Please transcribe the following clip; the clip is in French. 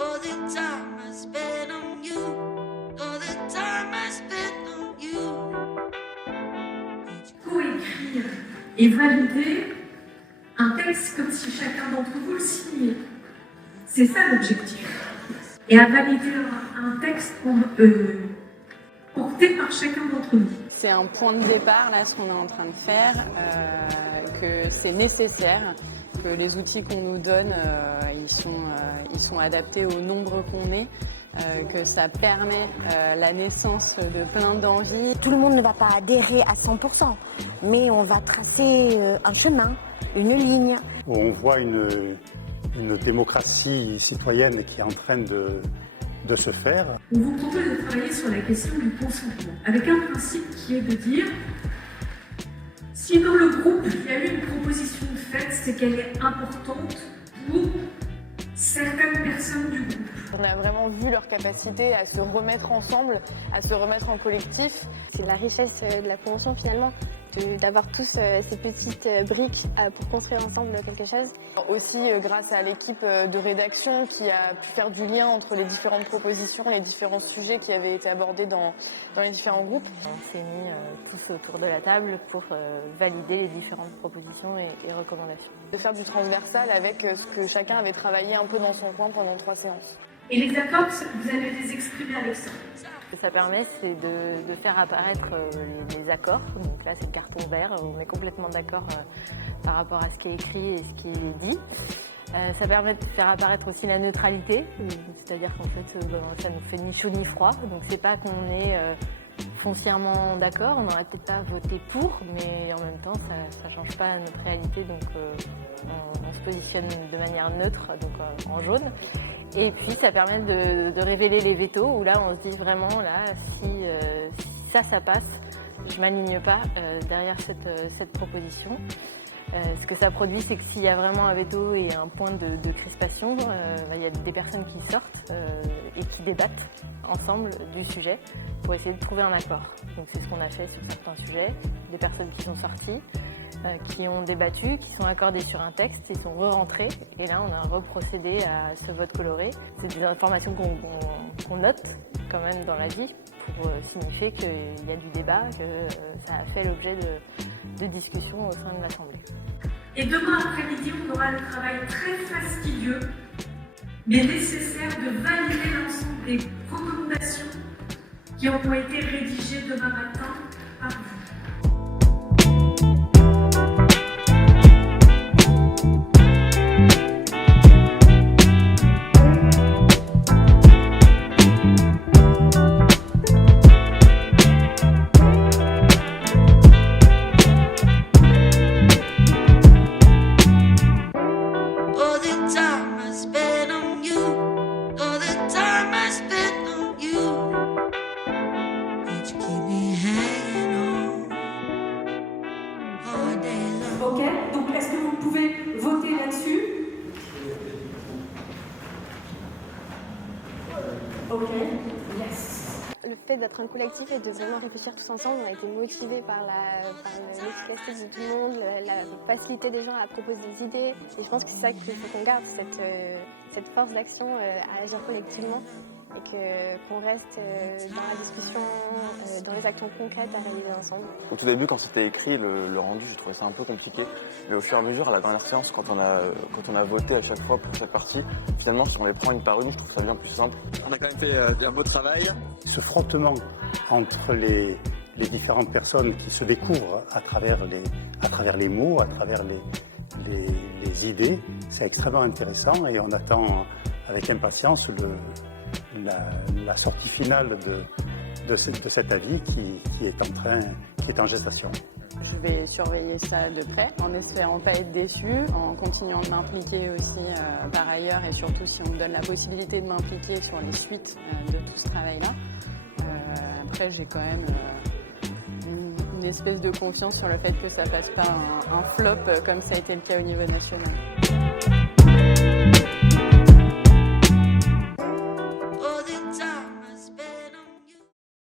All the time I spent on you, all the time I spent on you. Coécrire et valider un texte comme si chacun d'entre vous le signait. C'est ça l'objectif. Et à valider un texte porté par chacun d'entre nous. C'est un point de départ, là, ce qu'on est en train de faire, que c'est nécessaire, que les outils qu'on nous donne, ils sont adaptés au nombre qu'on est, que ça permet la naissance de plein d'envies. Tout le monde ne va pas adhérer à 100%, mais on va tracer un chemin, une ligne. On voit une démocratie citoyenne qui est en train de se faire. On vous propose de travailler sur la question du consentement, avec un principe qui est de dire si dans le groupe il y a eu une proposition faite, c'est qu'elle est importante pour certaines personnes du groupe. On a vraiment vu leur capacité à se remettre ensemble, à se remettre en collectif. C'est la richesse de la Convention finalement, d'avoir tous ces petites briques pour construire ensemble quelque chose. Aussi grâce à l'équipe de rédaction qui a pu faire du lien entre les différentes propositions, les différents sujets qui avaient été abordés dans les différents groupes. On s'est mis tous autour de la table pour valider les différentes propositions et recommandations. De faire du transversal avec ce que chacun avait travaillé un peu dans son coin pendant 3 séances. Et les accords, vous allez les exprimer avec ça. Ce que ça permet, c'est de faire apparaître les accords. Donc là, c'est le carton vert. On est complètement d'accord par rapport à ce qui est écrit et ce qui est dit. Ça permet de faire apparaître aussi la neutralité. C'est-à-dire qu'en fait, ça nous fait ni chaud ni froid. Donc c'est pas qu'on est foncièrement d'accord. On n'aurait peut-être pas voté pour, mais en même temps, ça change pas notre réalité. Donc on se positionne de manière neutre, donc en jaune. Et puis ça permet de révéler les vétos, où là on se dit vraiment, là, si ça passe, je m'aligne pas derrière cette proposition. Ce que ça produit, c'est que s'il y a vraiment un veto et un point de crispation, il y a des personnes qui sortent et qui débattent ensemble du sujet pour essayer de trouver un accord. Donc c'est ce qu'on a fait sur certains sujets, des personnes qui sont sorties, qui ont débattu, qui sont accordés sur un texte, ils sont re-rentrés et là on a reprocédé à ce vote coloré. C'est des informations qu'on note quand même dans la vie pour signifier qu'il y a du débat, que ça a fait l'objet de discussions au sein de l'Assemblée. Et demain après-midi, on aura le travail très fastidieux, mais nécessaire de valider l'ensemble des recommandations qui auront été rédigées demain matin par vous. All the time I spent on you, all the time I spent on you. But you keep me hanging on all day long. Ok, donc est-ce que vous pouvez voter là-dessus? Ok, yes. Le fait d'être un collectif et de vraiment réfléchir tous ensemble, on a été motivés par l'efficacité de tout le monde, la facilité des gens à proposer des idées. Et je pense que c'est ça qu'il faut qu'on garde, cette force d'action à agir collectivement et qu'on reste dans la discussion, dans les actions concrètes à réaliser ensemble. Au tout début, quand c'était écrit, le rendu, je trouvais ça un peu compliqué. Mais au fur et à mesure, à la dernière séance, quand on a voté à chaque fois pour chaque partie, finalement, si on les prend une par une, je trouve ça bien plus simple. On a quand même fait un beau travail. Ce frottement entre les différentes personnes qui se découvrent à travers les mots, à travers les idées, c'est extrêmement intéressant et on attend avec impatience la sortie finale de cet avis qui est en gestation. Je vais surveiller ça de près, en espérant pas être déçue, en continuant de m'impliquer aussi par ailleurs et surtout si on me donne la possibilité de m'impliquer sur les suites de tout ce travail-là. Après, j'ai quand même une espèce de confiance sur le fait que ça passe pas un flop comme ça a été le cas au niveau national.